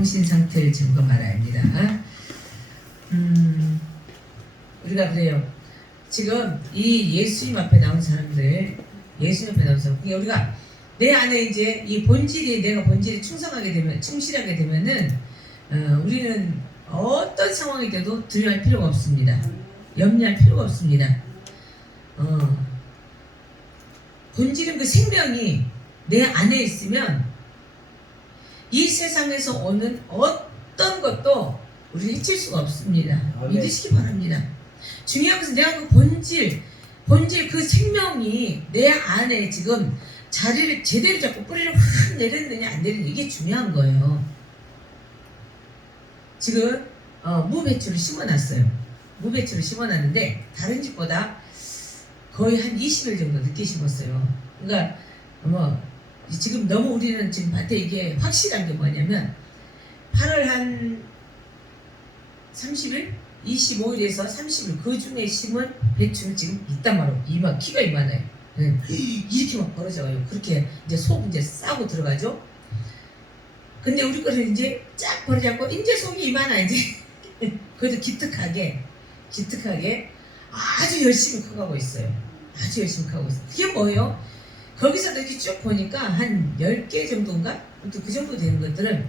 정신 상태를 점검하라 합니다. 우리가 그래요. 지금 이 예수님 앞에 나온 사람들, 그러니까 우리가 내 안에 이제 이 본질이, 내가 본질에 충실하게 되면은 우리는 어떤 상황이 돼도 두려워할 필요가 없습니다. 염려할 필요가 없습니다. 본질은 그 생명이 내 안에 있으면 이 세상에서 오는 어떤 것도 우리를 해칠 수가 없습니다. 믿으시기 바랍니다. 중요한 것은 내가 그 본질 그 생명이 내 안에 지금 자리를 제대로 잡고 뿌리를 확 내렸느냐 안 내렸느냐, 이게 중요한 거예요. 지금 무배추를 심어놨어요. 무배추를 심어놨는데 다른 집보다 거의 한 20일 정도 늦게 심었어요. 그러니까 지금 너무 우리는 지금 밭에 이게 확실한 게 뭐냐면 8월 한 30일? 25일에서 30일 그 중에 심은 배추는 지금 있단 말이에요. 이만 키가 이만해요. 이렇게 막 벌어져요. 그렇게 이제 속 이제 싸고 들어가죠. 근데 우리 거는 이제 쫙 벌어져갖고 이제 속이 이만하 이제 그래도 기특하게 아주 열심히 커가고 있어요. 아주 열심히 커가고 있어요. 그게 뭐예요? 거기서 이렇게 쭉 보니까 한 10개 정도인가? 또 그 정도 되는 것들은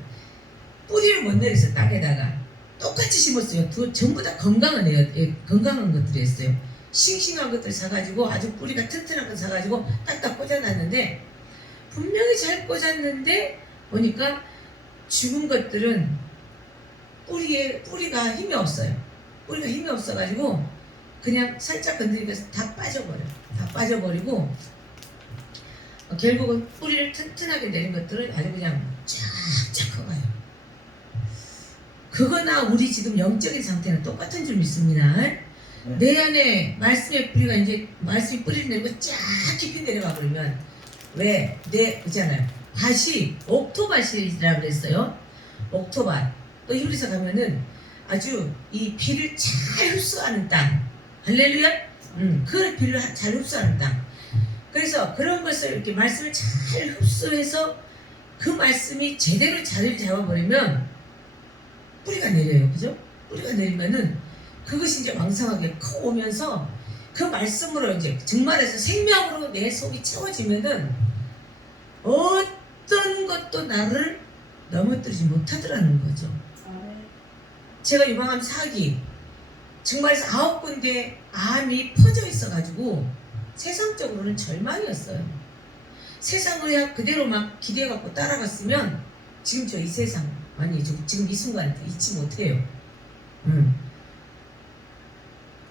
뿌리를 못 내려서 땅에다가 똑같이 심었어요. 전부 다 건강한 것들이었어요. 싱싱한 것들 사가지고 아주 뿌리가 튼튼한 거 사가지고 딱딱 꽂아놨는데 분명히 잘 꽂았는데 보니까 죽은 것들은 뿌리가 힘이 없어요. 뿌리가 힘이 없어가지고 그냥 살짝 건드리면서 다 빠져버리고 결국은 뿌리를 튼튼하게 내린 것들은 아주 그냥 쫙쫙 커가요. 그거나 우리 지금 영적인 상태는 똑같은 줄 믿습니다. 내 안에 말씀의 뿌리가 이제 말씀이 뿌리를 내리고 쫙 깊이 내려가 버리면 있잖아요. 밭이 옥토밭이라고 그랬어요. 옥토밭. 또 히브리서 가면은 아주 이 비를 잘 흡수하는 땅. 할렐루야? 그 비를 잘 흡수하는 땅. 그래서 그런 것을 이렇게 말씀을 잘 흡수해서 그 말씀이 제대로 자리를 잡아버리면 뿌리가 내려요. 그죠? 뿌리가 내리면은 그것이 이제 왕성하게 커오면서 그 말씀으로 이제 정말해서 생명으로 내 속이 채워지면은 어떤 것도 나를 넘어뜨리지 못하더라는 거죠. 제가 유방암 4기 정말해서 9군데 암이 퍼져 있어가지고 세상적으로는 절망이었어요. 세상 의학 그대로 막 기대갖고 따라갔으면 지금 저 이 세상 아니 지금 이 순간에 잊지 못해요.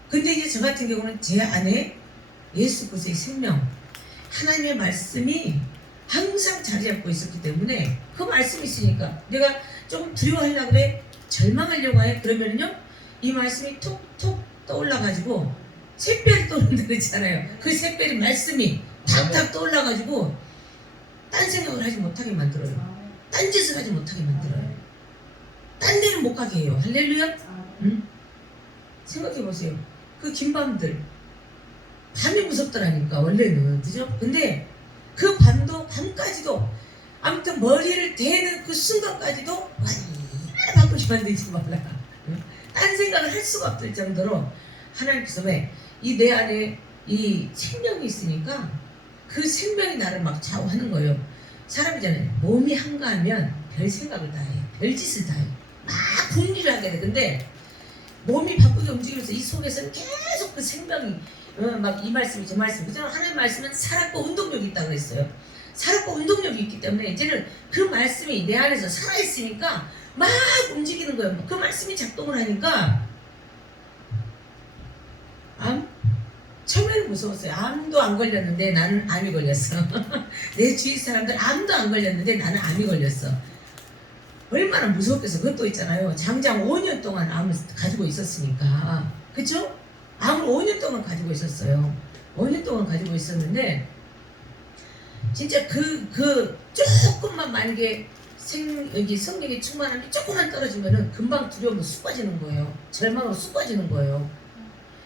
근데 이제 저 같은 경우는 제 안에 예수 그리스도의 생명, 하나님의 말씀이 항상 자리 잡고 있었기 때문에 그 말씀이 있으니까 내가 조금 두려워하려고 그래, 절망하려고 해, 그러면요 이 말씀이 톡톡 떠올라가지고 샛별이 떠오른다 그랬잖아요. 그 샛별이 말씀이 탁탁 떠올라가지고 딴 생각을 하지 못하게 만들어요. 딴 짓을 하지 못하게 만들어요. 딴 데는 못 가게 해요. 할렐루야? 생각해보세요. 그 긴 밤들 밤이 무섭더라니까 원래는. 그죠? 근데 그 밤까지도 아무튼 머리를 대는 그 순간까지도 얼마나 바쁘게 만들지 말라. 딴 생각을 할 수가 없을 정도로 하나님께서 이 내 안에 이 생명이 있으니까 그 생명이 나를 막 좌우하는 거예요. 사람이잖아요. 몸이 한가하면 별 생각을 다 해요. 별 짓을 다 해요. 막 궁리를 하게 돼. 근데 몸이 바쁘게 움직이면서 이 속에서는 계속 그 생명이 막 이 말씀이 저 말씀. 그죠? 하나님 말씀은 살았고 운동력이 있다고 그랬어요. 살았고 운동력이 있기 때문에 이제는 그 말씀이 내 안에서 살아있으니까 막 움직이는 거예요. 그 말씀이 작동을 하니까 처음에는 무서웠어요. 암도 안 걸렸는데 나는 암이 걸렸어. 내 주위 사람들 암도 안 걸렸는데 나는 암이 걸렸어. 얼마나 무섭겠어. 그것도 있잖아요. 장장 5년 동안 암을 가지고 있었으니까. 그쵸? 암을 5년 동안 가지고 있었어요. 5년 동안 가지고 있었는데 진짜 조금만 만약에 여기 성령의 충만함이 조금만 떨어지면은 금방 두려움으로 쑥 빠지는 거예요. 절망으로 쑥 빠지는 거예요.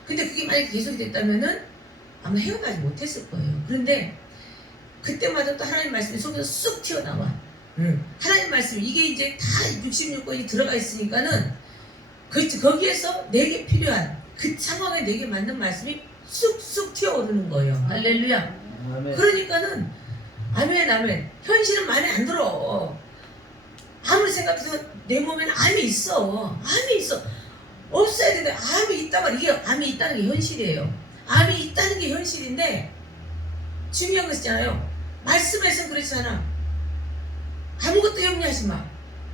근데 그게 만약에 계속이 됐다면은 아마 헤어나지 못했을 거예요. 그런데 그때마다 또 하나님 말씀이 속에서 쑥 튀어나와. 하나님 말씀 이게 이제 다 66권이 들어가 있으니까는 거기에서 내게 필요한 그 상황에 내게 맞는 말씀이 쑥쑥 튀어오르는 거예요. 할렐루야. 아멘. 그러니까는 아멘 아멘. 현실은 마음에 안 들어. 아무리 생각해도 내 몸에는 암이 있어. 암이 있어. 없어야 되는데 암이 있다면 이게 암이 있다는 게 현실이에요. 암이 있다는 게 현실인데 중요한 것이잖아요. 말씀에서는 그렇잖아. 아무것도 염려하지 마.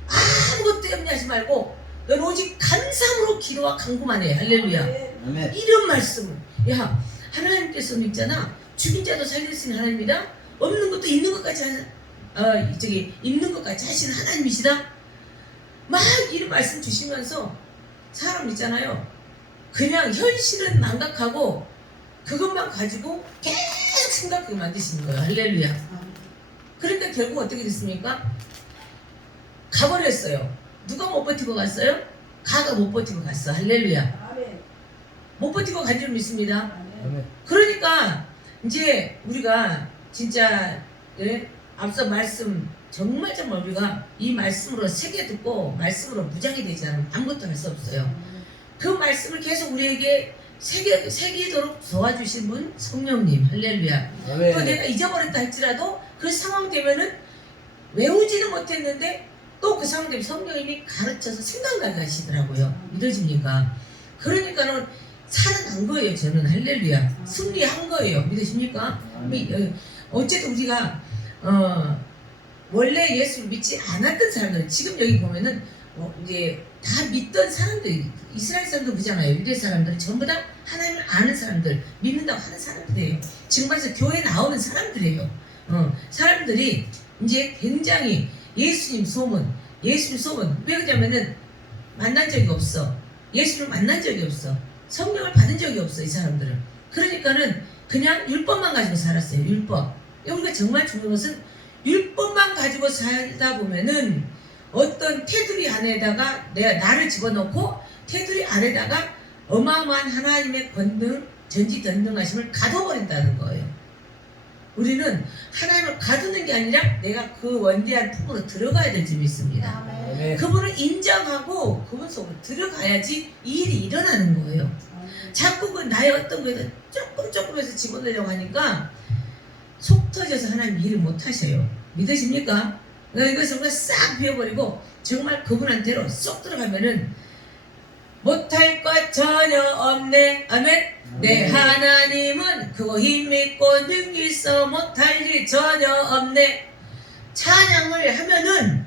아무것도 염려하지 말고 넌 오직 감사함으로 기도와 간구만 해. 할렐루야. 아멘. 이런 말씀을 야 하나님께서는 있잖아. 죽인 자도 살릴 수 있는 하나님이다. 없는 것도 있는 것까지 있는 것까지 하시는 하나님이시다. 막 이런 말씀 주시면서 사람 있잖아요. 그냥 현실은 망각하고 그것만 가지고 계속 생각하게 만드시는 거예요. 할렐루야. 그러니까 결국 어떻게 됐습니까? 가버렸어요. 누가 못 버티고 갔어요? 가가 못 버티고 갔어. 할렐루야. 못 버티고 간 줄 믿습니다. 아멘. 그러니까 이제 우리가 진짜 앞서 말씀 정말 우리가 이 말씀으로 새겨 듣고 말씀으로 무장이 되지 않으면 아무것도 할 수 없어요. 그 말씀을 계속 우리에게 새기도록 도와주신 분 성령님. 할렐루야. 아멘. 또 내가 잊어버렸다 할지라도 그 상황 되면은 외우지는 못했는데 또 그 상황 되면 성령님이 가르쳐서 생각나게 하시더라고요. 믿어집니까? 그러니까는 살아난 거예요. 저는 할렐루야. 승리한 거예요. 믿으십니까? 어쨌든 우리가 원래 예수를 믿지 않았던 사람들 지금 여기 보면은 이제 다 믿던 사람들 이스라엘 사람도 그잖아요. 유대 사람들 전부 다 하나님을 아는 사람들 믿는다고 하는 사람들이에요. 지금 말해서 교회 나오는 사람들이에요. 사람들이 이제 굉장히 예수님 소문 왜 그러냐면은 만난 적이 없어. 예수를 만난 적이 없어. 성령을 받은 적이 없어. 이 사람들은. 그러니까는 그냥 율법만 가지고 살았어요. 율법. 우리가 정말 중요한 것은 율법만 가지고 살다 보면은 어떤 테두리 안에다가 내가 나를 집어넣고 테두리 안에다가 어마어마한 하나님의 권능, 전지전능하심을 가둬버린다는 거예요. 우리는 하나님을 가두는 게 아니라 내가 그 원대한 품으로 들어가야 될 줄 믿습니다. 아멘. 그분을 인정하고 그분 속으로 들어가야지 이 일이 일어나는 거예요. 자꾸 그 나의 어떤 거에서 조금해서 집어넣으려고 하니까 속 터져서 하나님 일을 못 하셔요. 믿으십니까? 이것을 싹 비워버리고 정말 그분한테로 쏙 들어가면은 못할 것 전혀 없네. 아멘. 내 하나님은 그거 힘있고 능히 있어 못할 일 전혀 없네. 찬양을 하면은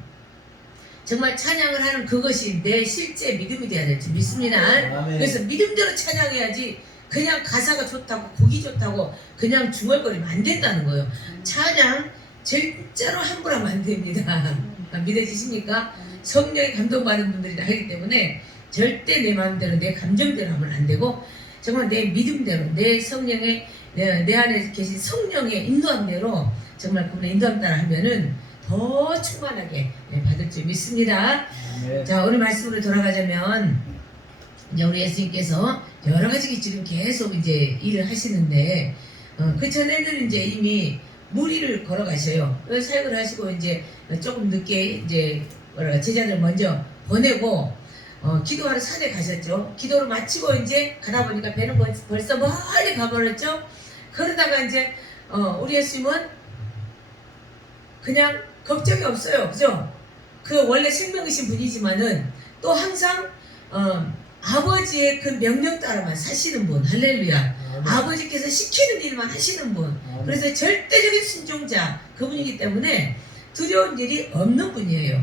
정말 찬양을 하는 그것이 내 실제 믿음이 돼야 될지 믿습니다. 아멘. 그래서 믿음대로 찬양해야지 그냥 가사가 좋다고 곡이 좋다고 그냥 중얼거리면 안 된다는 거예요. 찬양 진짜로 함부로 하면 안 됩니다. 믿어지십니까? 성령에 감동받은 분들이 나기 때문에 절대 내 마음대로 내 감정대로 하면 안 되고 정말 내 믿음대로 내 성령의 내 안에 계신 성령의 인도함대로 정말 그분의 인도함 따라 하면은 더 충만하게 받을 줄 믿습니다. 아멘. 자, 오늘 말씀으로 돌아가자면 이제 우리 예수님께서 여러 가지 지금 계속 이제 일을 하시는데 그 전에는 이제 이미 무리를 걸어가셔요. 사역을 하시고 이제 조금 늦게 이제 제자들 먼저 보내고 기도하러 산에 가셨죠. 기도를 마치고 이제 가다 보니까 배는 벌써 멀리 가버렸죠. 그러다가 이제 우리 예수님은 그냥 걱정이 없어요. 그죠? 그 원래 생명이신 분이지만은 또 항상 아버지의 그 명령 따라만 사시는 분. 할렐루야. 아멘. 아버지께서 시키는 일만 하시는 분. 아멘. 그래서 절대적인 순종자 그분이기 때문에 두려운 일이 없는 분이에요.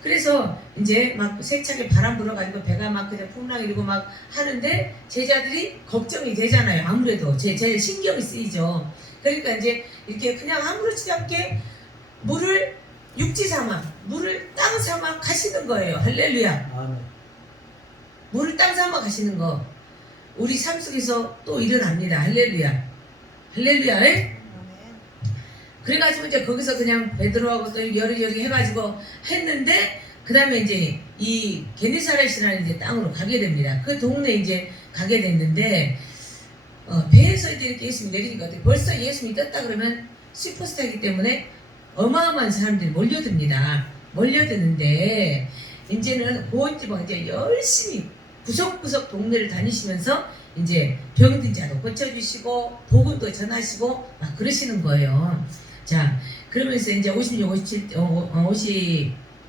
그래서 이제 막 세차게 바람 불어가지고 배가 막 그냥 풍랑이고 막 하는데 제자들이 걱정이 되잖아요. 아무래도 제일 신경이 쓰이죠. 그러니까 이제 이렇게 그냥 아무렇지 않게 물을 육지 삼아 물을 땅 삼아 가시는 거예요. 할렐루야. 아멘. 물을 땅 삼아 가시는 거 우리 삶 속에서 또 일어납니다. 할렐루야. 할렐루야. 에? 그래가지고 이제 거기서 그냥 베드로하고 또 여리여리 해가지고 했는데 그 다음에 이제 이 게네사렛이라는 이제 땅으로 가게 됩니다. 그 동네에 이제 가게 됐는데 배에서 이제 이렇게 예수님이 내리니까 벌써 예수님이 떴다 그러면 슈퍼스타이기 때문에 어마어마한 사람들이 몰려듭니다. 몰려드는데 이제는 보건지방 이제 열심히 구석구석 동네를 다니시면서 이제 병든 자도 고쳐주시고 복음도 전하시고 막 그러시는 거예요. 자, 그러면서 이제 56, 57,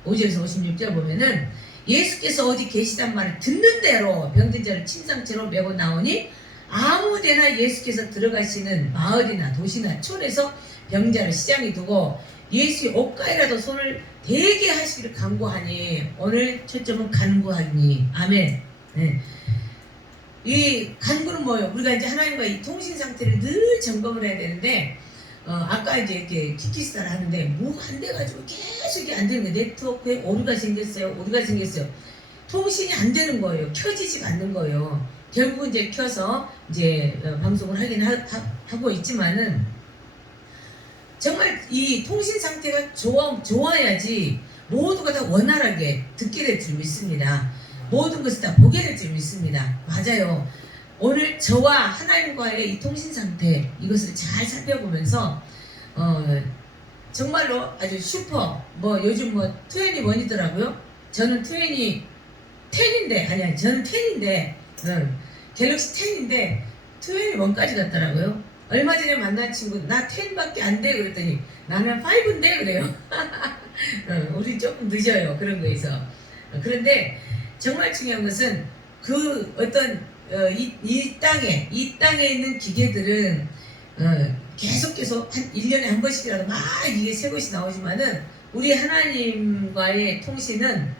55절에서 56절 보면은 예수께서 어디 계시단 말을 듣는 대로 병든 자를 침상채로 메고 나오니 아무데나 예수께서 들어가시는 마을이나 도시나 촌에서 병자를 시장에 두고 예수의 옷가에라도 손을 대게 하시기를 간구하니, 오늘 초점은 간구하니. 아멘. 네. 이 간구는 뭐예요? 우리가 이제 하나님과 이 통신 상태를 늘 점검을 해야 되는데, 아까 이제 이렇게 키키스타를 하는데 뭐가 안 돼가지고 계속 이게 안 되는 거예요. 네트워크에 오류가 생겼어요. 오류가 생겼어요. 통신이 안 되는 거예요. 켜지지가 않는 거예요. 결국은 이제 켜서 이제 방송을 하긴 하고 있지만은, 정말 이 통신 상태가 좋아야지 모두가 다 원활하게 듣게 될 줄 믿습니다. 모든 것을 다 보게 될 줄 믿습니다. 맞아요. 오늘 저와 하나님과의 이 통신 상태, 이것을 잘 살펴보면서 정말로 아주 슈퍼, 요즘 21이더라고요. 저는 10인데, 아니야, 저는 10인데, 갤럭시 10인데 21까지 갔더라고요. 얼마 전에 만난 친구, 나 10밖에 안 돼 그랬더니 나는 5인데 그래요. 우리 조금 늦어요, 그런 거에서. 그런데 정말 중요한 것은 그 어떤 이 땅에 있는 기계들은 계속 한 1년에 한 번씩이라도 막 이게 새 것이 나오지만은, 우리 하나님과의 통신은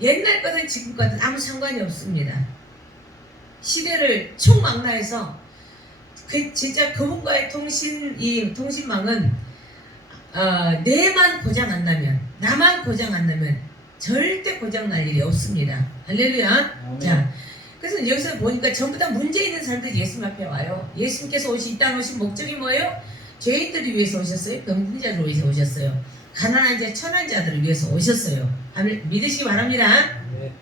옛날 거든 지금 거든 아무 상관이 없습니다. 시대를 총망라해서 진짜 그분과의 이 통신망은 내만 고장 안 나면, 나만 고장 안 나면 절대 고장 날 일이 없습니다. 할렐루야. 자, 그래서 여기서 보니까 전부 다 문제 있는 사람들이 예수님 앞에 와요. 예수님께서 이 땅 오신 목적이 뭐예요? 죄인들을 위해서 오셨어요? 병든 자들을 위해서 오셨어요? 가난한 자, 천한 자들을 위해서 오셨어요. 믿으시기 바랍니다. 네.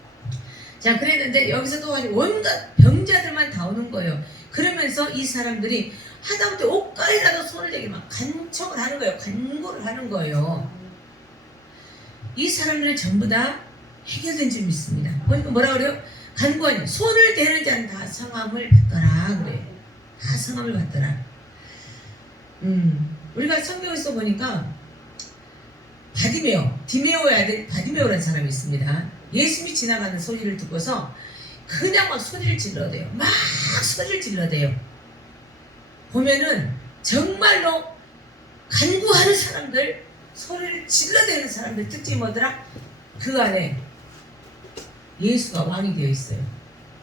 자, 그랬는데 여기서도 온갖 병자들만 다 오는 거예요. 그러면서 이 사람들이 하다못해 옷가에라도 손을 대게 막 간청을 하는 거예요. 간구를 하는 거예요. 이 사람들은 전부 다 해결된 줄 믿습니다. 보니까 뭐라 그래요? 간구하니 손을 대는 자는 다 성함을 받더라 그래요. 다 성함을 받더라. 우리가 성경에서 보니까 디메오의 아들 바디메오라는 사람이 있습니다. 예수님이 지나가는 소리를 듣고서 그냥 막 소리를 질러대요. 막 소리를 질러대요. 보면은 정말로 간구하는 사람들, 소리를 질러대는 사람들 특징이 뭐더라? 그 안에 예수가 왕이 되어 있어요.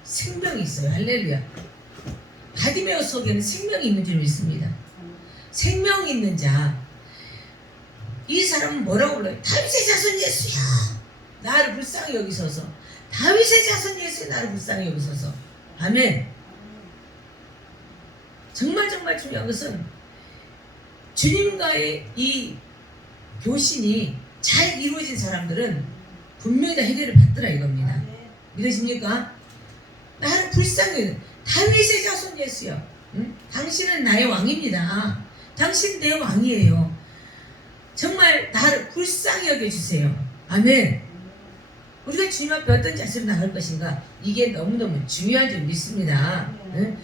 생명이 있어요. 할렐루야. 바디메오 속에는 생명이 있는 줄 믿습니다. 생명이 있는 자. 이 사람은 뭐라고 불러요? 다윗의 자손 예수야, 나를 불쌍히 여기소서. 다윗의 자손 예수야, 나를 불쌍히 여기소서. 아멘. 정말 중요한 것은 주님과의 이 교신이 잘 이루어진 사람들은 분명히 다 해결을 받더라 이겁니다. 믿으십니까? 나를 불쌍히, 다윗의 자손 예수야, 응? 당신은 나의 왕입니다. 당신 내 왕이에요. 정말 나를 불쌍히 여겨주세요. 아멘. 우리가 주님 앞에 어떤 자세로 나갈 것인가, 이게 너무너무 중요한 줄 믿습니다. 응?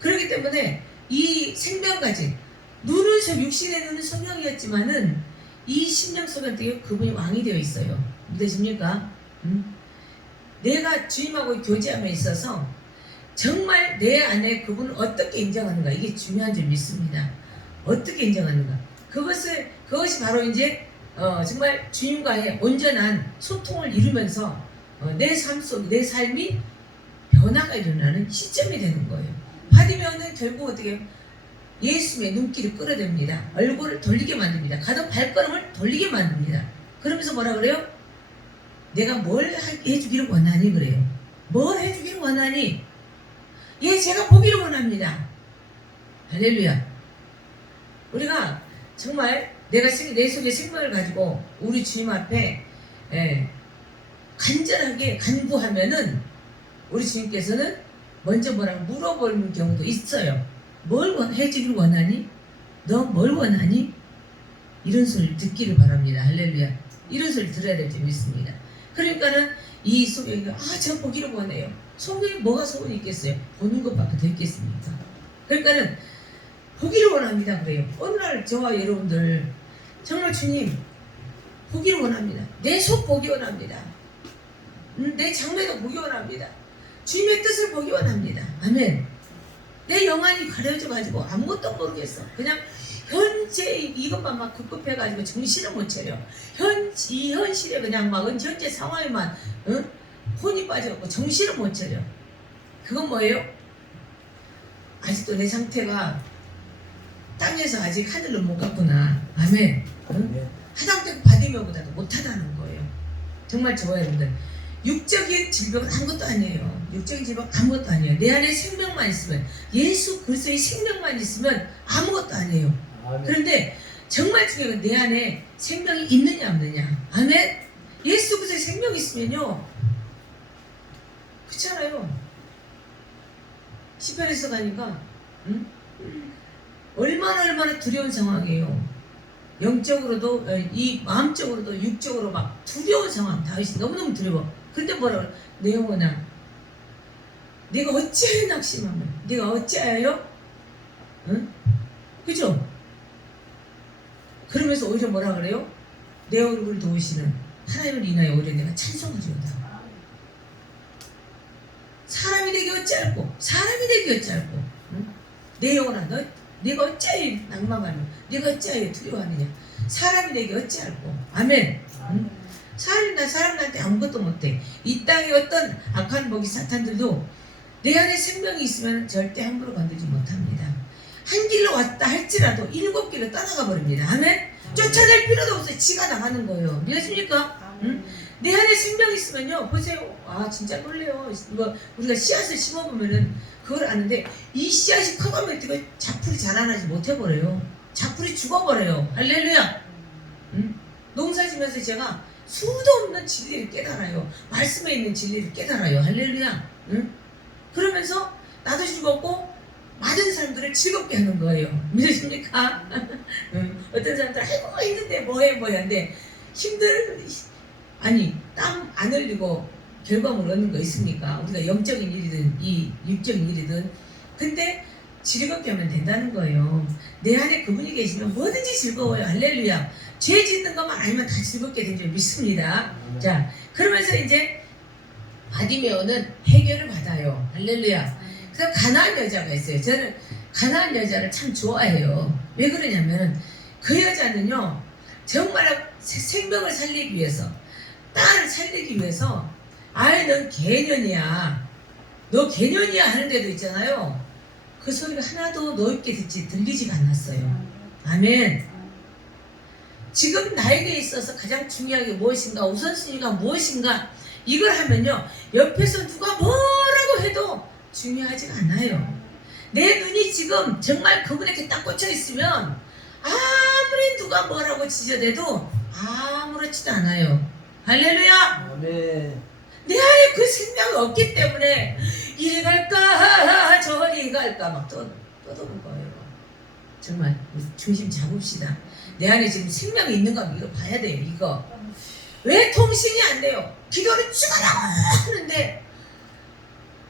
그렇기 때문에 이 생명 가진, 눈은 육신의 눈은 성령이었지만은 이 심령 속에 그분이 왕이 되어 있어요. 믿으십니까? 내가 주님하고 교제함에 있어서 정말 내 안에 그분을 어떻게 인정하는가, 이게 중요한 줄 믿습니다. 어떻게 인정하는가, 그것이 바로 이제 정말 주님과의 온전한 소통을 이루면서 내 삶 속, 내 삶이 변화가 일어나는 시점이 되는 거예요. 바디메오는 결국 어떻게 예수님의 눈길을 끌어냅니다. 얼굴을 돌리게 만듭니다. 가던 발걸음을 돌리게 만듭니다. 그러면서 뭐라 그래요? 내가 뭘 해주기를 원하니 그래요. 뭘 해주기를 원하니? 예, 제가 보기를 원합니다. 할렐루야. 우리가 정말 내 속에 생명을 가지고 우리 주님 앞에 간절하게 간구하면은 우리 주님께서는 먼저 뭐라고 물어보는 경우도 있어요. 뭘 해주기를 원하니? 너 뭘 원하니? 이런 소리를 듣기를 바랍니다. 할렐루야. 이런 소리 들어야 될 점이 있습니다. 그러니까는 이 속에 저 보기를 원해요. 속에 뭐가 소원이 있겠어요? 보는 것밖에 더 있겠습니까? 그러니까는 보기를 원합니다. 그래요. 어느 날 저와 여러분들 정말 주님 보기를 원합니다. 내 속 보기 원합니다. 내 장래도 보기 원합니다. 주님의 뜻을 보기 원합니다. 아멘. 내 영안이 가려져 가지고 아무것도 모르겠어. 그냥 현재 이것만 막 급급해가지고 정신을 못 차려. 이 현실에 그냥 막 현재 상황에만 혼이 빠져갖고 정신을 못 차려. 그건 뭐예요? 아직도 내 상태가 땅에서 아직 하늘로 못 갔구나. 아멘. 하다못해 바디메어보다도 못하다는 거예요. 정말 저와 여러분들 육적인 질병은 아무것도 아니에요. 육적인 질병은 아무것도 아니에요. 내 안에 생명만 있으면, 예수 그리스도의 생명만 있으면 아무것도 아니에요. 아멘. 그런데 정말 중요한 건 내 안에 생명이 있느냐 없느냐. 아멘. 예수 그리스도의 생명이 있으면요, 그렇잖아요. 시편에서 가니까 얼마나 두려운 상황이에요. 영적으로도 이 마음적으로도 육적으로 막 두려운 상황. 다윗이 너무너무 두려워. 근데 뭐라 그래? 내 영혼아, 네가 어찌하여 낙심하며, 네가 어찌하여, 응? 그죠? 그러면서 오히려 뭐라 그래요? 내 얼굴을 도우시는 하나님을 인하여 오히려 내가 찬송하리로다. 사람이 되기 어찌할꼬, 사람이 되기 어찌할꼬, 응? 내 영혼아, 네가 어찌하여 낭망하며, 네가 어찌하여 두려워하느냐. 사람이 되기 어찌할꼬. 아멘. 응? 사람한테 아무것도 못해. 이 땅의 어떤 악한 먹이 사탄들도 내 안에 생명이 있으면 절대 함부로 건들지 못합니다. 한 길로 왔다 할지라도 7길로 떠나가 버립니다. 아멘? 쫓아낼 필요도 없어요. 지가 나가는 거예요. 믿으십니까? 응? 내 안에 생명이 있으면요, 보세요. 진짜 놀래요. 이거 우리가 씨앗을 심어보면은 그걸 아는데, 이 씨앗이 커가면 이거 자풀이 자라나지 못해버려요. 자풀이 죽어버려요. 할렐루야. 응? 농사 지면서 제가 수도 없는 진리를 깨달아요. 말씀에 있는 진리를 깨달아요. 할렐루야. 응? 그러면서 나도 즐겁고 많은 사람들을 즐겁게 하는 거예요. 믿으십니까? 응. 어떤 사람들 아이고 힘든데 뭐해 근데 땀 안 흘리고 결과물 얻는 거 있습니까? 우리가 영적인 일이든 이 육적인 일이든. 근데 즐겁게 하면 된다는 거예요. 내 안에 그분이 계시면 뭐든지 즐거워요. 할렐루야. 죄 짓는 것만 아니면 다 즐겁게 된 줄 믿습니다. 자, 그러면서 이제 바디메어는 해결을 받아요. 할렐루야. 그래서 가나안 여자가 있어요. 저는 가나안 여자를 참 좋아해요. 왜 그러냐면 그 여자는요, 정말 생명을 살리기 위해서, 딸을 살리기 위해서, 넌 개년이야, 너 개년이야 하는 데도 있잖아요. 그 소리가 하나도 넓게 들리지가 않았어요. 아멘. 지금 나에게 있어서 가장 중요한 게 무엇인가, 우선순위가 무엇인가, 이걸 하면요, 옆에서 누가 뭐라고 해도 중요하지가 않아요. 내 눈이 지금 정말 그분에게 딱 꽂혀 있으면 아무리 누가 뭐라고 지저대도 아무렇지도 않아요. 할렐루야. 아멘. 내 안에 그 생명이 없기 때문에 이리 갈까 저리 갈까 막 떠도는 거예요. 정말 중심 잡읍시다. 내 안에 지금 생명이 있는가 이거 봐야 돼요. 이거 왜 통신이 안 돼요? 기도를 죽어라고 하는데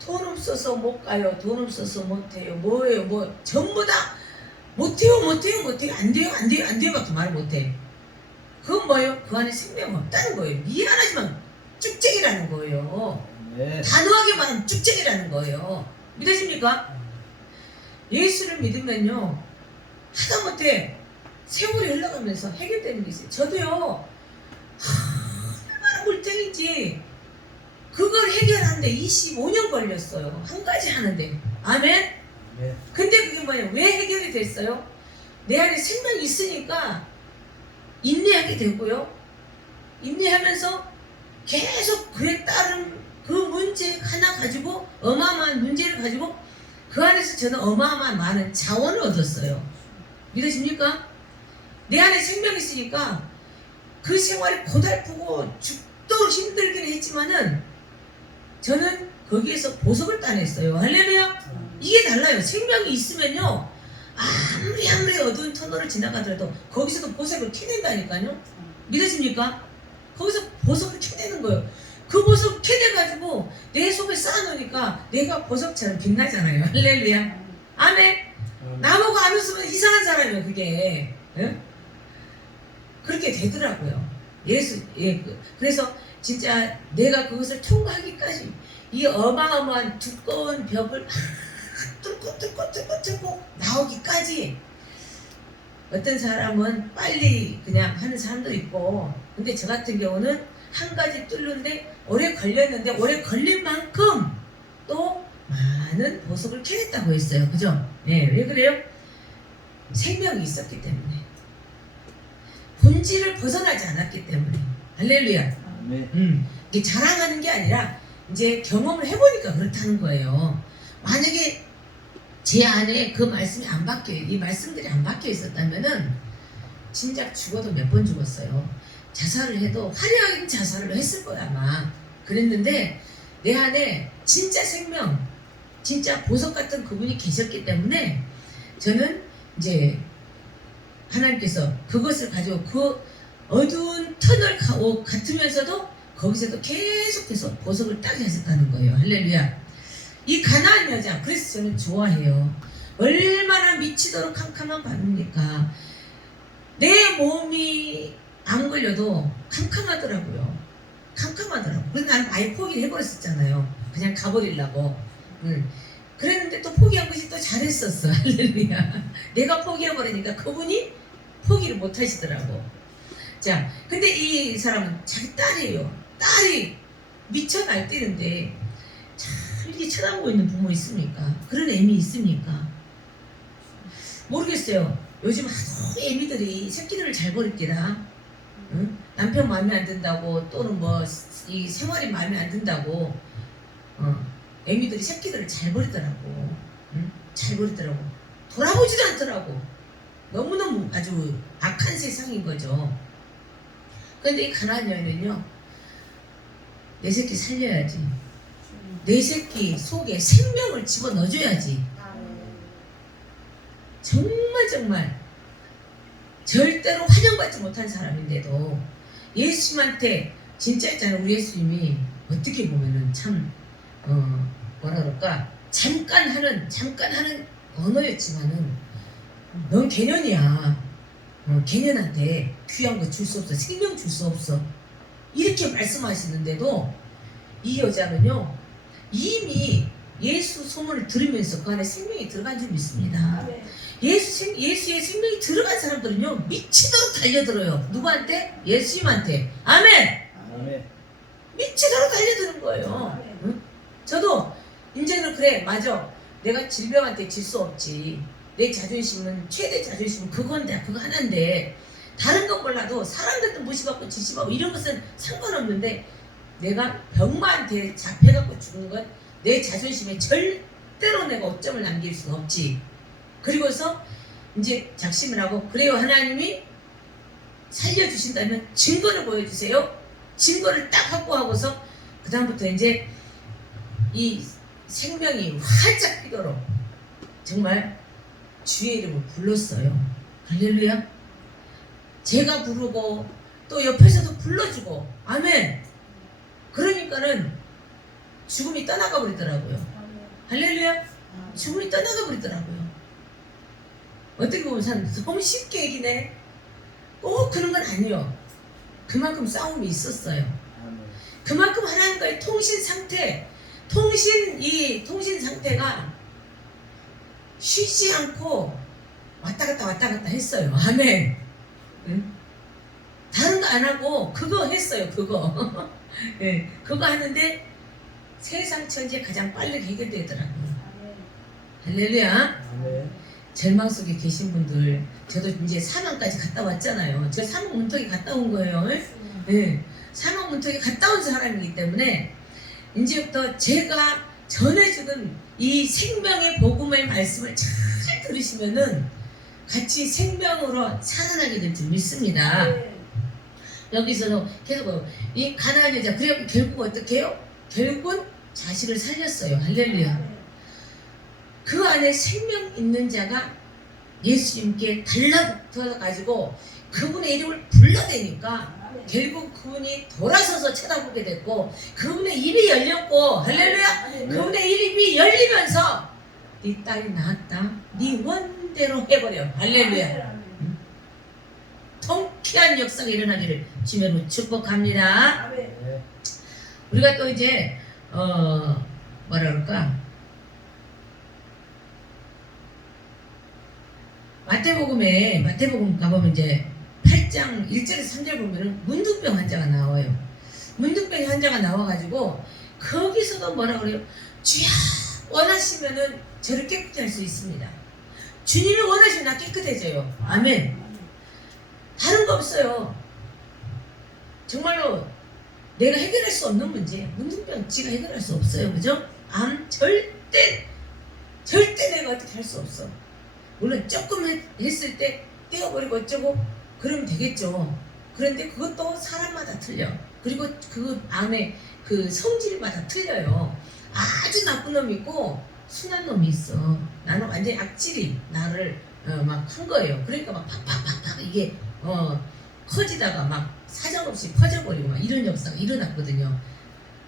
돈 없어서 못 가요. 돈 없어서 못 해요. 뭐예요? 전부 다 못해요. 안 돼요 밖에 말을 못해. 그건 뭐예요? 그 안에 생명이 없다는 거예요. 미안하지만 쭉쟁이라는 거예요. 네. 단호하게 말하면 쭉쟁이라는 거예요. 믿으십니까? 예수를 믿으면요, 하다못해 세월이 흘러가면서 해결되는 게 있어요. 저도요, 얼마나 물탱인지 그걸 해결하는데 25년 걸렸어요. 한 가지 하는데. 아멘? 네. 근데 그게 뭐예요? 왜 해결이 됐어요? 내 안에 생명이 있으니까 인내하게 되고요, 인내하면서 계속 그에 따른 그 문제 하나 가지고, 어마어마한 문제를 가지고 그 안에서 저는 어마어마한 많은 자원을 얻었어요. 믿으십니까? 내 안에 생명이 있으니까 그 생활이 고달프고 죽도록 힘들긴 했지만은 저는 거기에서 보석을 따냈어요. 할렐루야. 이게 달라요. 생명이 있으면요, 아무리 어두운 터널을 지나가더라도 거기서도 보석을 캐낸다니까요. 믿으십니까? 거기서 보석을 캐내는 거예요. 그 보석 캐내가지고 내 속에 쌓아놓으니까 내가 보석처럼 빛나잖아요. 할렐루야. 아멘. 나보고 안 웃으면 이상한 사람이에요, 그게. 응? 그렇게 되더라고요. 그래서 진짜 내가 그것을 통과하기까지 이 어마어마한 두꺼운 벽을 막 뚫고 나오기까지 어떤 사람은 빨리 그냥 하는 사람도 있고, 근데 저 같은 경우는 한 가지 뚫는데 오래 걸렸는데 오래 걸린 만큼 또 많은 보석을 캐냈다고 했어요. 그죠? 네, 왜 그래요? 생명이 있었기 때문에, 본질을 벗어나지 않았기 때문에. 할렐루야. 아멘. 이게 자랑하는 게 아니라 이제 경험을 해보니까 그렇다는 거예요. 만약에 제 안에 그 말씀이 안 박혀, 이 말씀들이 안 박혀 있었다면은 진작 죽어도 몇 번 죽었어요. 자살을 해도 화려한 자살을 했을 거야 아마. 그랬는데 내 안에 진짜 생명, 진짜 보석 같은 그분이 계셨기 때문에 저는 이제 하나님께서 그것을 가지고 그 어두운 터널 같으면서도 거기서도 계속해서 보석을 따게 하셨다는 거예요. 할렐루야. 이 가나안 여자, 그래서 저는 좋아해요. 얼마나 미치도록 캄캄한 밤입니까? 내 몸이 안 걸려도 캄캄하더라고요. 그래서 나는 아예 포기를 해버렸었잖아요. 그냥 가버리려고. 그랬는데 또 포기한 것이 또 잘했었어. 할렐루야. 내가 포기해버리니까 그분이 포기를 못 하시더라고. 자, 근데 이 사람은 자기 딸이에요. 딸이 미쳐 날뛰는데 참 이렇게 쳐다보고 있는 부모 있습니까? 그런 애미 있습니까? 모르겠어요. 요즘 하도 애미들이 새끼들을 잘 버립니다. 응? 남편 마음에 안 든다고, 또는 뭐 이 생활이 마음에 안 든다고 애미들이 새끼들을 잘 버리더라고. 응? 잘 버리더라고. 돌아보지도 않더라고. 너무너무 아주 악한 세상인 거죠. 그런데 이 가나안 여인은요, 내 새끼 살려야지, 내 새끼 속에 생명을 집어넣어줘야지. 정말 절대로 환영받지 못한 사람인데도 예수님한테, 진짜 있잖아요. 우리 예수님이 어떻게 보면은 참 뭐라 그럴까, 잠깐 하는 언어였지만은 넌 개년이야. 개년한테 귀한 거 줄 수 없어, 생명 줄 수 없어, 이렇게 말씀하시는데도 이 여자는요 이미 예수 소문을 들으면서 그 안에 생명이 들어간 줄 믿습니다. 예수의 생명이 들어간 사람들은요 미치도록 달려들어요. 누구한테? 예수님한테. 아멘. 미치도록 달려드는 거예요. 응? 저도 이제는 그래, 맞아, 내가 질병한테 질 수 없지. 내 자존심은, 최대 자존심은 그건데, 그거 하나인데, 다른 건 몰라도 사람들도 무시받고 지시받고 이런 것은 상관없는데, 내가 병마한테 잡혀갖고 죽는 건 내 자존심에 절대로 내가 오점을 남길 수는 없지. 그리고서 이제 작심을 하고, 그래요, 하나님이 살려주신다면 증거를 보여주세요. 증거를 딱 확보하고서 그 다음부터 이제 이 생명이 활짝 피도록 정말 주의 이름을 불렀어요. 할렐루야. 제가 부르고 또 옆에서도 불러주고. 아멘. 그러니까는 죽음이 떠나가 버리더라고요. 할렐루야. 죽음이 떠나가 버리더라고요. 어떻게 보면 사람 너무 쉽게 얘기네. 꼭 그런 건 아니에요. 그만큼 싸움이 있었어요. 그만큼 하나님과의 통신 상태가 쉬지 않고 왔다 갔다 했어요. 아멘. 응? 다른 거 안 하고 그거 했어요. 그거. 네, 그거 하는데 세상 천지에 가장 빨리 해결되더라고요. 할렐루야. 절망 속에 계신 분들, 저도 이제 사망까지 갔다 왔잖아요. 제가 사망 문턱에 갔다 온 거예요. 네, 사망 문턱에 갔다 온 사람이기 때문에 이제부터 제가 전해주는 이 생명의 복음의 말씀을 잘 들으시면은 같이 생명으로 살아나게 될 줄 믿습니다. 여기서도 계속 이 가나안 여자, 그래 결국 어떻게 해요? 결국은 자식을 살렸어요. 할렐루야. 그 안에 생명 있는 자가 예수님께 달라붙어 가지고 그분의 이름을 불러대니까 결국 그분이 돌아서서 쳐다보게 됐고 그분의 입이 열렸고 할렐루야. 그분의 입이 열리면서 네 딸이 나았다. 네 원대로 해버려. 할렐루야. 통쾌한 역사가 일어나기를 주님으로 축복합니다. 우리가 또 이제 뭐라 그럴까, 마태복음 가보면 이제 8장 1절에서 3절 보면은 문둥병 환자가 나와요. 문둥병 환자가 나와가지고 거기서도 뭐라 그래요? 주야 원하시면은 저를 깨끗게 할 수 있습니다. 주님이 원하시면 나 깨끗해져요. 아멘. 다른 거 없어요. 정말로 내가 해결할 수 없는 문제, 문둥병 지가 해결할 수 없어요. 그죠? 암 절대 내가 어떻게 할 수 없어. 물론 조금 했을 때 떼어버리고 어쩌고 그러면 되겠죠. 그런데 그것도 사람마다 틀려. 그리고 그 암의 그 성질마다 틀려요. 아주 나쁜 놈이 있고 순한 놈이 있어. 나는 완전히 악질이 나를 막 한 거예요. 그러니까 막 팍팍팍팍 이게 커지다가 막 사정없이 퍼져버리고 막 이런 역사가 일어났거든요.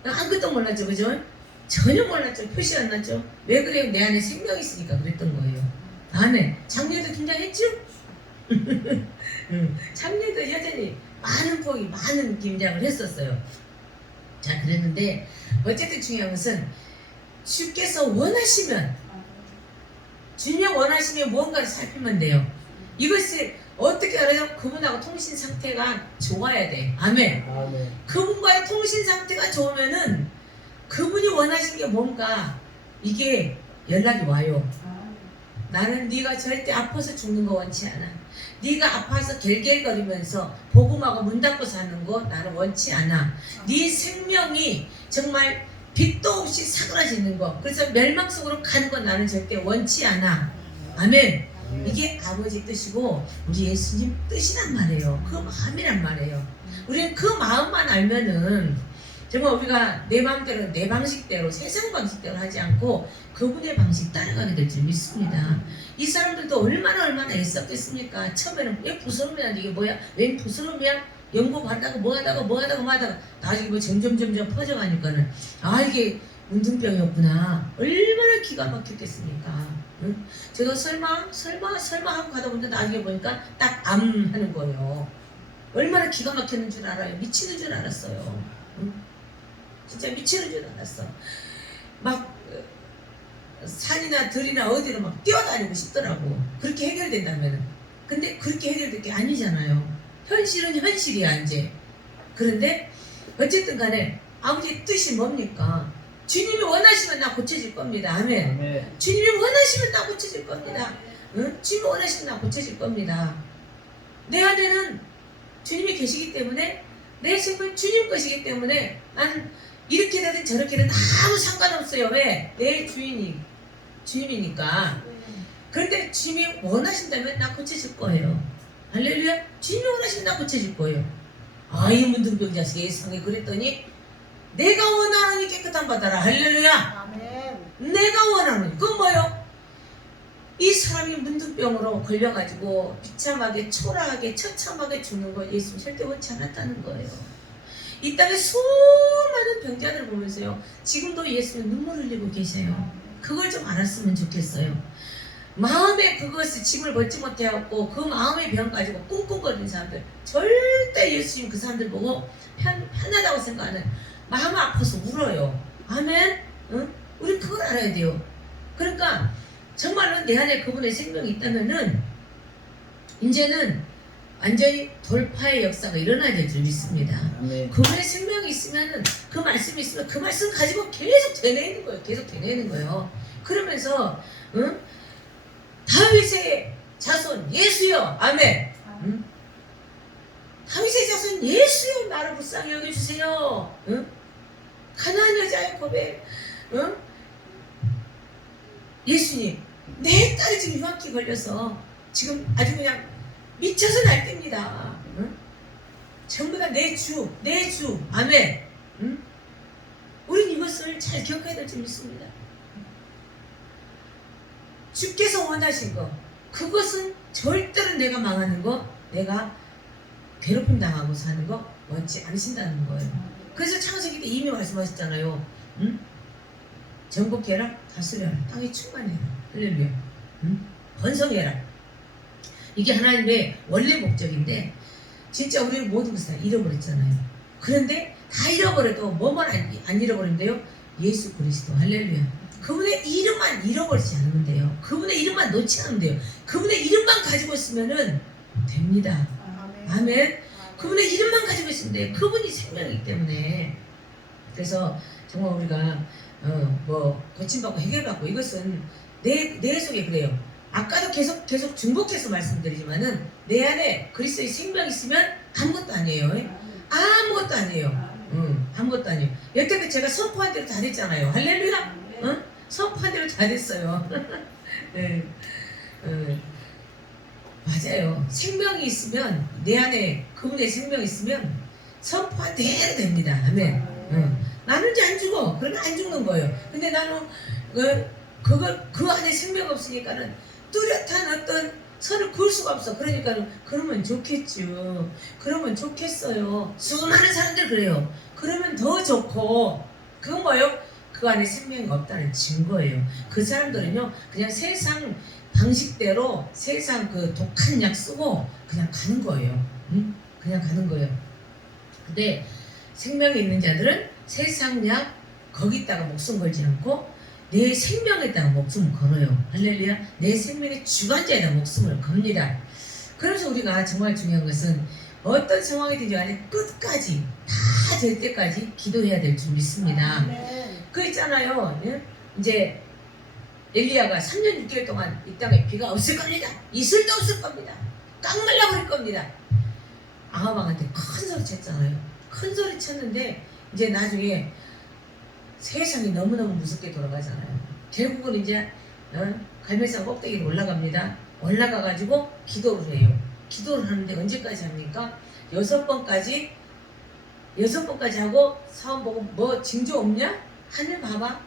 아무것도 몰랐죠. 그죠? 전혀 몰랐죠. 표시 안 났죠. 왜 그래요? 내 안에 생명이 있으니까 그랬던 거예요. 아멘. 장례도 김장했죠? 장례도 여전히 많은 폭이 많은 김장을 했었어요. 자, 그랬는데 어쨌든 중요한 것은 주께서 원하시면, 주님이 원하시면 무언가를 살피면 돼요. 이것이 어떻게 알아요? 그분하고 통신 상태가 좋아야 돼. 아멘. 그분과의 통신 상태가 좋으면은 그분이 원하시는 게 뭔가 이게 연락이 와요. 나는 네가 절대 아파서 죽는 거 원치 않아. 네가 아파서 겔겔거리면서 복음하고 문 닫고 사는 거 나는 원치 않아. 네 생명이 정말 빛도 없이 사그라지는 거, 그래서 멸망 속으로 가는 거 나는 절대 원치 않아. 아멘. 이게 아버지 뜻이고 우리 예수님 뜻이란 말이에요. 그 마음이란 말이에요. 우리는 그 마음만 알면은 정말 우리가 내 마음대로 내 방식대로 세상 방식대로 하지 않고 그분의 방식 따라가게 될 줄 믿습니다. 이 사람들도 얼마나 애썼겠습니까? 처음에는 왜 부스럼이야, 이게 뭐야, 웬 부스럼이야, 연구한다고 뭐하다가 나중에 뭐 점점 퍼져가니까는 아, 이게 문둥병이었구나. 얼마나 기가 막혔겠습니까? 응? 저도 설마 하고 가다 보니까 나중에 보니까 딱 암 하는 거예요. 얼마나 기가 막혔는 줄 알아요. 미치는 줄 알았어요. 응? 진짜 미치는 줄 알았어. 막 산이나 들이나 어디로 막 뛰어다니고 싶더라고. 그렇게 해결된다면은. 근데 그렇게 해결될 게 아니잖아요. 현실은 현실이야 이제. 그런데 어쨌든 간에 아버지의 뜻이 뭡니까? 주님이 원하시면 나 고쳐질 겁니다. 아멘. 주님이 원하시면 나 고쳐질 겁니다. 응? 주님이 원하시면 나 고쳐질 겁니다. 내 안에는 주님이 계시기 때문에, 내 생명은 주님 것이기 때문에 나는 이렇게 되든 저렇게 되든 아무 상관없어요. 왜? 내 주인이니까. 그런데 주님이 원하신다면 나 고쳐질 거예요. 할렐루야. 주님이 원하시면 나 고쳐질 거예요. 아, 이 문둥병자 세상에. 그랬더니 내가 원하는 이 깨끗한 바다라. 할렐루야. 아멘. 내가 원하는 그건 뭐요? 이 사람이 문둥병으로 걸려가지고 비참하게 초라하게 처참하게 죽는 거 예수님 절대 원치 않았다는 거예요. 이 땅에 수많은 병자들을 보면서요, 지금도 예수님 눈물 흘리고 계세요. 그걸 좀 알았으면 좋겠어요. 마음에 그것을 짐을 벗지 못해갖고 그 마음의 병 가지고 꿍꿍거리는 사람들, 절대 예수님 그 사람들 보고 편하다고 생각하는, 마음 아파서 울어요. 아멘. 응? 우리 그걸 알아야 돼요. 그러니까 정말로 내 안에 그분의 생명이 있다면은 이제는 완전히 돌파의 역사가 일어나야 될 줄 믿습니다. 그분의 생명이 있으면은, 그 말씀이 있으면 그 말씀 가지고 계속 되뇌는 거예요. 계속 되뇌는 거예요. 그러면서 응? 다윗의 자손 예수여. 아멘. 응? 다윗의 자손 예수여, 나를 불쌍히 여겨주세요. 응? 가난한 여자의 고백. 응? 예수님, 내 딸이 지금 유학기 걸려서 지금 아주 그냥 미쳐서 날뜁니다. 응? 전부 다 내 주. 아멘. 응? 우린 이것을 잘 기억해야 될 줄 믿습니다. 주께서 원하신 거, 그것은 절대로 내가 망하는 거, 내가 괴롭힘 당하고 사는 거 원치 않으신다는 거예요. 그래서 창세기 때 이미 말씀하셨잖아요. 응? 정복해라, 다스려라, 땅에 충만해라. 할렐루야. 응? 번성해라. 이게 하나님의 원래 목적인데 진짜 우리는 모든 것을 다 잃어버렸잖아요. 그런데 다 잃어버려도 뭐만 안 잃어버린대요? 예수 그리스도. 할렐루야. 그분의 이름만 잃어버리지 않으면 돼요. 그분의 이름만 놓지 않으면 돼요. 그분의 이름만 가지고 있으면 됩니다. 아멘. 그분의 이름만 가지고 있으면 돼요. 그분이 생명이기 때문에. 그래서 정말 우리가 뭐 고침받고 해결받고 이것은 내 속에 그래요. 아까도 계속 중복해서 말씀드리지만은 내 안에 그리스도의 생명이 있으면 아무것도 아니에요. 아무것도 아니에요. 아무것도 아니에요. 여태까지 제가 선포한 대로 다 됐잖아요. 할렐루야. 선포한 대로 다 됐어요. 네. 맞아요. 생명이 있으면 내 안에 그분의 생명이 있으면 선포한 대로 됩니다. 아멘. 나는 이제 안 죽어. 그러면 안 죽는 거예요. 근데 나는 그 안에 생명 없으니까는 뚜렷한 어떤 선을 그을 수가 없어. 그러니까 그러면 좋겠죠. 그러면 좋겠어요. 수많은 사람들 그래요. 그러면 더 좋고. 그건 뭐예요? 그 안에 생명이 없다는 증거예요. 그 사람들은요 그냥 세상 방식대로 세상 그 독한 약 쓰고 그냥 가는 거예요. 응? 그냥 가는 거예요. 근데 생명이 있는 자들은 세상 약 거기다가 목숨 걸지 않고 내 생명에다가 목숨을 걸어요. 할렐루야. 내 생명의 주관자에다 목숨을 겁니다. 그래서 우리가 정말 중요한 것은 어떤 상황이든지 간에 끝까지 다 될 때까지 기도해야 될 줄 믿습니다. 그 있잖아요. 예? 이제 엘리야가 3년 6개월 동안 이 땅에 비가 없을 겁니다. 이슬도 없을 겁니다. 깡말라버릴 겁니다. 아하방한테 큰 소리 쳤잖아요. 큰 소리 쳤는데 이제 나중에 세상이 너무너무 무섭게 돌아가잖아요. 결국은 이제 갈멜산 꼭대기로 올라갑니다. 올라가가지고 기도를 해요. 기도를 하는데 언제까지 합니까? 6번까지 하고 사원 보고 뭐 징조 없냐? 하늘 봐봐.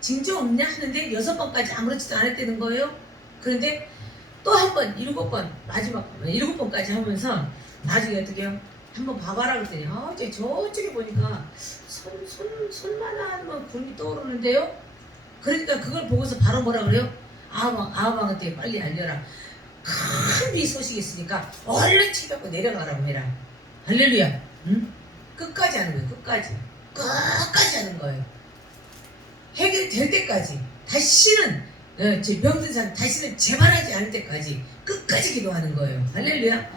징조 없냐? 하는데 6번까지 아무렇지도 않았다는 거예요. 그런데 또 한 번, 7번, 마지막 7번까지 하면서 나중에 어떻게 해요? 한번 봐봐라 그랬더니 이제 저쪽에 보니까 손만한 구름이 떠오르는데요. 그러니까 그걸 보고서 바로 뭐라 그래요? 아하방한테 빨리 알려라. 큰 비 소식이 있으니까 얼른 치닫고 내려가라고 해라. 할렐루야. 응? 끝까지 하는 거예요. 끝까지 하는 거예요. 해결될 때까지 다시는 병든 사람 다시는 재발하지 않을 때까지 끝까지 기도하는 거예요. 할렐루야.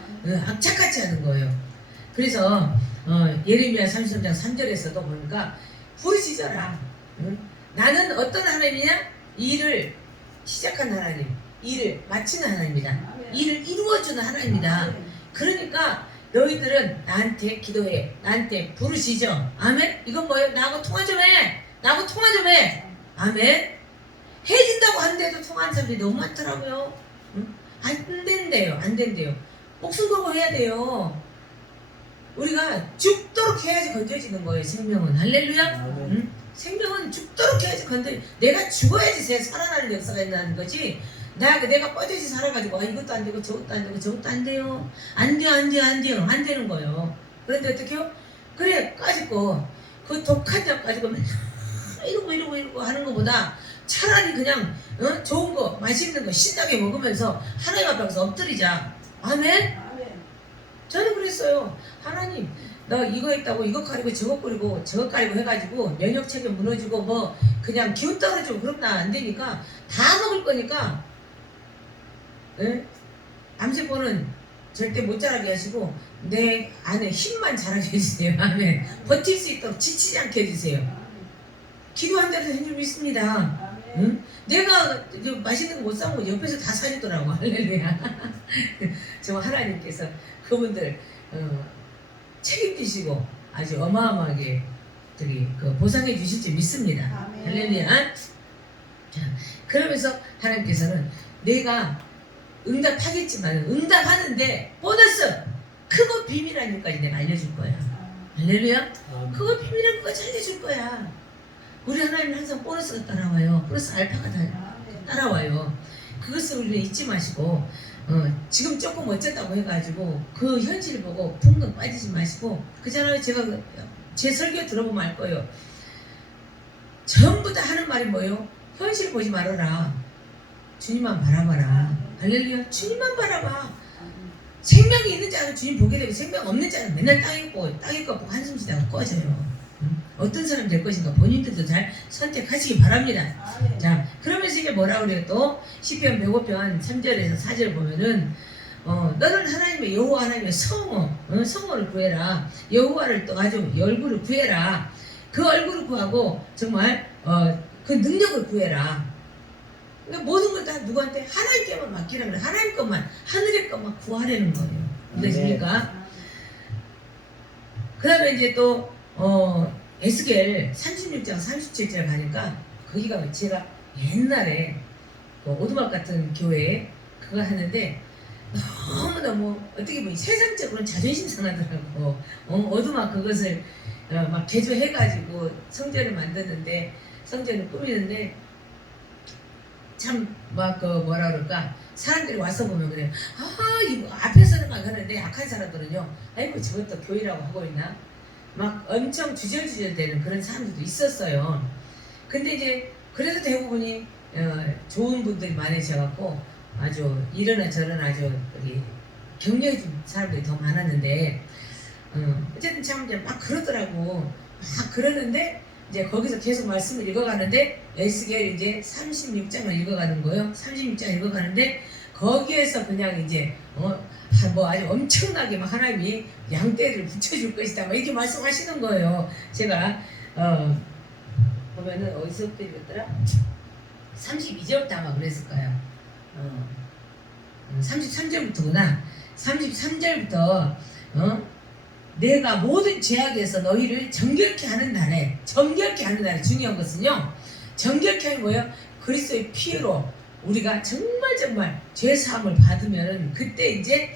악착같이 하는 거예요. 그래서 예레미야 33장 3절에서도 보니까 부르짖어라. 나는 어떤 하나님이냐? 일을 시작한 하나님, 일을 마치는 하나님이다. 일을 이루어주는 하나님이다. 그러니까 너희들은 나한테 기도해. 나한테 부르짖어. 아멘? 이건 뭐예요? 나하고 통화 좀 해. 나하고 통화 좀 해. 아멘? 해준다고 하는데도 통화하는 사람들이 너무 많더라고요. 안 된대요. 안 된대요. 목숨 걸고 해야 돼요. 우리가 죽도록 해야지 건져지는 거예요. 생명은. 할렐루야. 생명은 죽도록 해야지 내가 죽어야지 살아나는 역사가 있다는 거지. 내가 뻗어지 살아가지고 이것도 안 되고 저것도 안 되고 저것도 안 돼요. 안 돼요. 안 되는 거예요. 그런데 어떻게 해요? 그래 가지고 그 독한 약 가지고 맨날 이러고 하는 것보다 차라리 그냥 좋은 거 맛있는 거 신나게 먹으면서 하나님 앞에서 엎드리자. 아멘? 저는 그랬어요. 하나님 나 이거 했다고 이거 가리고 저거 끓이고 저거 가리고 해가지고 면역체계 무너지고 뭐 그냥 기운 떨어지고 그럼 나 안 되니까 다 먹을 거니까 암세포는 절대 못 자라게 하시고 내 안에 힘만 자라게 해주세요. 아멘. 버틸 수 있도록 지치지 않게 해주세요. 기도한 대로 된 줄 믿습니다. 응? 내가 맛있는 거 못 사면 옆에서 다 사주더라고. 할렐루야. 정말 하나님께서 그분들 책임지시고 아주 어마어마하게 보상해 주실 줄 믿습니다. 할렐루야. 자, 그러면서 하나님께서는 내가 응답하겠지만 응답하는데 보너스 크고 비밀한 것까지 내가 알려줄 거야. 할렐루야. 크고 비밀한 것까지 알려줄 거야. 우리 하나님은 항상 보너스가 따라와요. 플러스 알파가 따라와요. 그것을 우리는 잊지 마시고 지금 조금 어쨌다고 해가지고 그 현실을 보고 붕붕 빠지지 마시고 그잖아요. 제가 제 설교 들어보면 알 거예요. 전부 다 하는 말이 뭐예요? 현실 보지 말아라. 주님만 바라봐라. 할렐루야. 주님만 바라봐. 생명이 있는 자는 주님 보게 되고 생명 없는 자는 맨날 땅에 꺾고 한숨 쉬다가 꺼져요. 어떤 사람 될 것인가 본인들도 잘 선택하시기 바랍니다. 자, 그러면서 이제 뭐라 그래요? 또 시편 105편 3절에서 4절 보면은 너는 하나님의 여호와 하나님의 성호를 구해라. 여호와를 또 아주 얼굴을 구해라. 그 얼굴을 구하고 정말 그 능력을 구해라. 그러니까 모든 걸 다 누구한테? 하나님께만 맡기라 그래. 하나님 것만, 하늘의 것만 구하라는 거예요. 그러십니까? 그 다음에 이제 또 에스겔 36장 37절 가니까 거기가 제가 옛날에 오두막 같은 교회에 그거 하는데 너무너무 어떻게 보면 세상적으로는 자존심 상하더라고. 오두막 그것을 막 개조해가지고 성전을 만드는데 성전을 꾸미는데 참 막 그 뭐라 그럴까 사람들이 와서 보면 그래요. 이거 앞에서는 막 하는데 약한 사람들은요, 아이고 저것도 교회라고 하고 있나? 막 엄청 주절주절 되는 그런 사람들도 있었어요. 근데 이제 그래도 대부분이 좋은 분들이 많으셔갖고 아주 이러나 저러나 아주 격려해준 사람들이 더 많았는데 어쨌든 참 이제 막 그러더라고. 막 그러는데 이제 거기서 계속 말씀을 읽어가는데 에스겔 이제 36장을 읽어가는 거예요. 36장 읽어가는데 거기에서 그냥 이제 뭐 아주 엄청나게 막 하나님이 양떼를 붙여줄 것이다 막 이렇게 말씀하시는 거예요. 제가 보면은 어디서부터 읽었더라? 32절부터 아마 그랬을 거예요. 33절부터구나. 33절부터 내가 모든 죄악에서 너희를 정결케 하는 날에 중요한 것은요, 정결케 하는 뭐예요? 그리스도의 피로 우리가 정말 죄 사함을 받으면은 그때 이제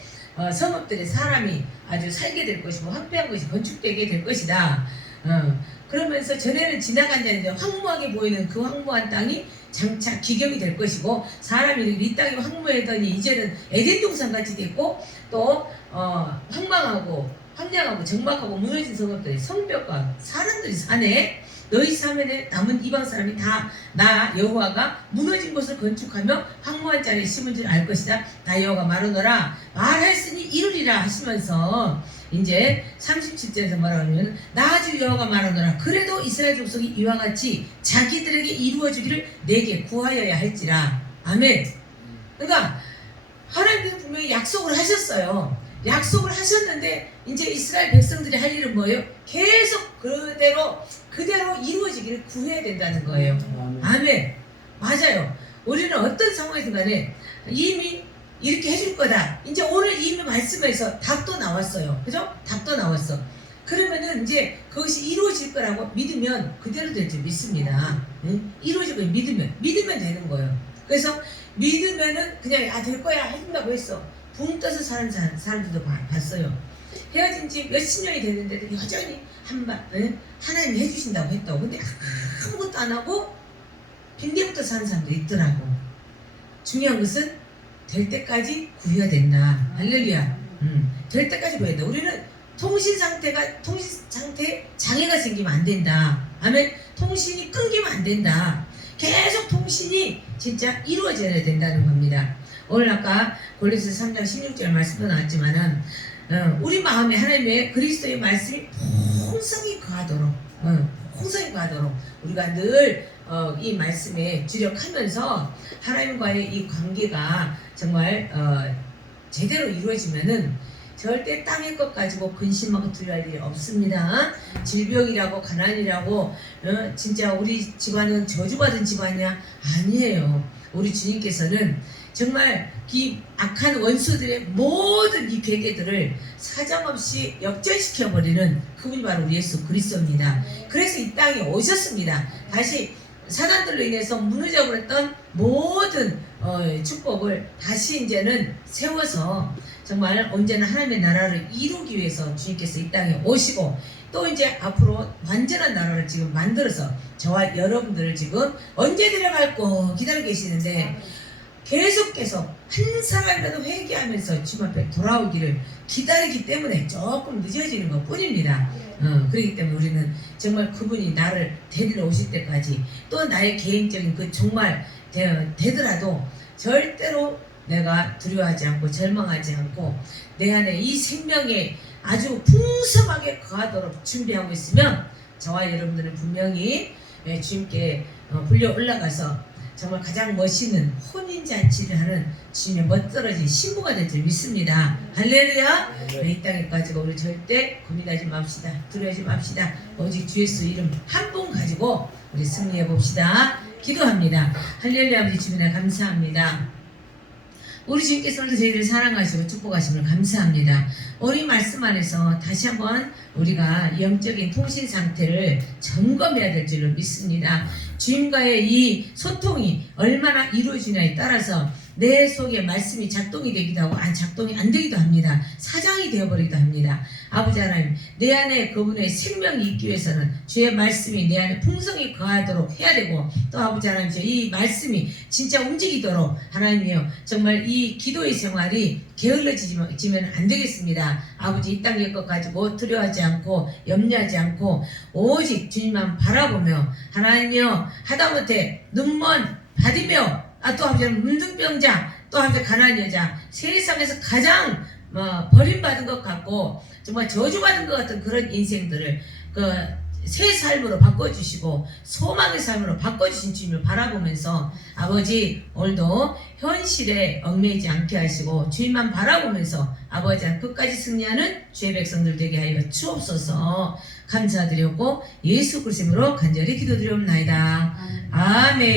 성읍들의 사람이 아주 살게 될 것이고 황폐한 것이 건축되게 될 것이다. 그러면서 전에는 지나간 자는 이제 황무하게 보이는 그 황무한 땅이 장차 기경이 될 것이고 사람이 이 땅이 황무하더니 이제는 에덴 동산 같이 됐고 또 황량하고 정막하고 무너진 성읍들이 성벽과 사람들이 사네. 너희 사면에 남은 이방 사람이 다 나 여호와가 무너진 곳을 건축하며 황무한 자리에 심은 줄 알 것이다. 나 여호와가 말하노라. 말하였으니 이루리라 하시면서 이제 37절에서 뭐라고 하냐면 나 주 여호와가 말하노라. 그래도 이스라엘 족속이 이와 같이 자기들에게 이루어주기를 내게 구하여야 할지라. 아멘. 그러니까 하나님께서 분명히 약속을 하셨어요. 약속을 하셨는데 이제 이스라엘 백성들이 할 일은 뭐예요? 계속 그대로 이루어지기를 구해야 된다는 거예요. 아멘. 맞아요. 우리는 어떤 상황이든 간에 이미 이렇게 해줄 거다. 이제 오늘 이미 말씀에서 답도 나왔어요. 그죠? 답도 나왔어. 그러면은 이제 그것이 이루어질 거라고 믿으면 그대로 될 줄 믿습니다. 응? 이루어질 거 믿으면 되는 거예요. 그래서 믿으면은 그냥 될 거야 해준다고 했어. 붕 떠서 사는 사람들도 봤어요. 헤어진 지 몇십 년이 됐는데도 여전히 하나님이 해주신다고 했다고. 근데 아무것도 안 하고 빈대부터 사는 사람도 있더라고. 중요한 것은 될 때까지 구해야 된다. 할렐루야. 될 때까지 구해야 된다. 우리는 통신 상태에 장애가 생기면 안 된다. 아멘. 통신이 끊기면 안 된다. 계속 통신이 진짜 이루어져야 된다는 겁니다. 오늘 아까 골로새서 3장 16절 말씀도 나왔지만은 우리 마음에 하나님의 그리스도의 말씀이 풍성히 거하도록 우리가 늘 이 말씀에 주력하면서 하나님과의 이 관계가 정말 제대로 이루어지면은 절대 땅의 것 가지고 근심하고 두려워할 일이 없습니다. 질병이라고 가난이라고 진짜 우리 집안은 저주받은 집안이야? 아니에요. 우리 주님께서는 정말 이 악한 원수들의 모든 이 계계들을 사정없이 역전시켜버리는 그분이 바로 우리 예수 그리스도입니다. 그래서 이 땅에 오셨습니다. 다시 사단들로 인해서 무너져버렸던 모든 축복을 다시 이제는 세워서 정말 언제나 하나님의 나라를 이루기 위해서 주님께서 이 땅에 오시고 또 이제 앞으로 완전한 나라를 지금 만들어서 저와 여러분들을 지금 언제 데려갈고 기다리고 계시는데 계속 한 사람이라도 회개하면서 주님 앞에 돌아오기를 기다리기 때문에 조금 늦어지는 것 뿐입니다. 그렇기 때문에 우리는 정말 그분이 나를 데리러 오실 때까지 또 나의 개인적인 그 정말 되더라도 절대로 내가 두려워하지 않고 절망하지 않고 내 안에 이 생명에 아주 풍성하게 거하도록 준비하고 있으면 저와 여러분들은 분명히 주님께 불려 올라가서 정말 가장 멋있는 혼인잔치를 하는 주님의 멋들어진 신부가 될 줄 믿습니다. 할렐루야. 이 땅에 가지고 우리 절대 고민하지 맙시다. 두려워하지 맙시다. 오직 주 예수 이름 한 분 가지고 우리 승리해 봅시다. 기도합니다. 할렐루야. 아버지 주님에 감사합니다. 우리 주님께서는 저희를 사랑하시고 축복하심을 감사합니다. 우리 말씀 안에서 다시 한번 우리가 영적인 통신 상태를 점검해야 될 줄을 믿습니다. 주님과의 이 소통이 얼마나 이루어지냐에 따라서 내 속에 말씀이 작동이 되기도 하고 작동이 안 되기도 합니다. 사장이 되어버리기도 합니다. 아버지 하나님, 내 안에 그분의 생명이 있기 위해서는 주의 말씀이 내 안에 풍성히 거하도록 해야 되고, 또 아버지 하나님, 이 말씀이 진짜 움직이도록 하나님이여 정말 이 기도의 생활이 게을러지면 안 되겠습니다. 아버지, 이 땅의 것 가지고 두려워하지 않고 염려하지 않고 오직 주님만 바라보며 하나님이여 하다못해 눈먼 바디며 또 아버지는 문둥병자, 또 아버지 가난한 여자, 세상에서 가장 버림받은 것 같고 정말 저주받은 것 같은 그런 인생들을 새 삶으로 바꿔주시고 소망의 삶으로 바꿔주신 주님을 바라보면서 아버지 오늘도 현실에 얽매이지 않게 하시고 주님만 바라보면서 아버지 끝까지 승리하는 주의 백성들 되게 하여 주옵소서. 감사드렸고 예수 그리스도로 간절히 기도드리옵나이다. 아멘.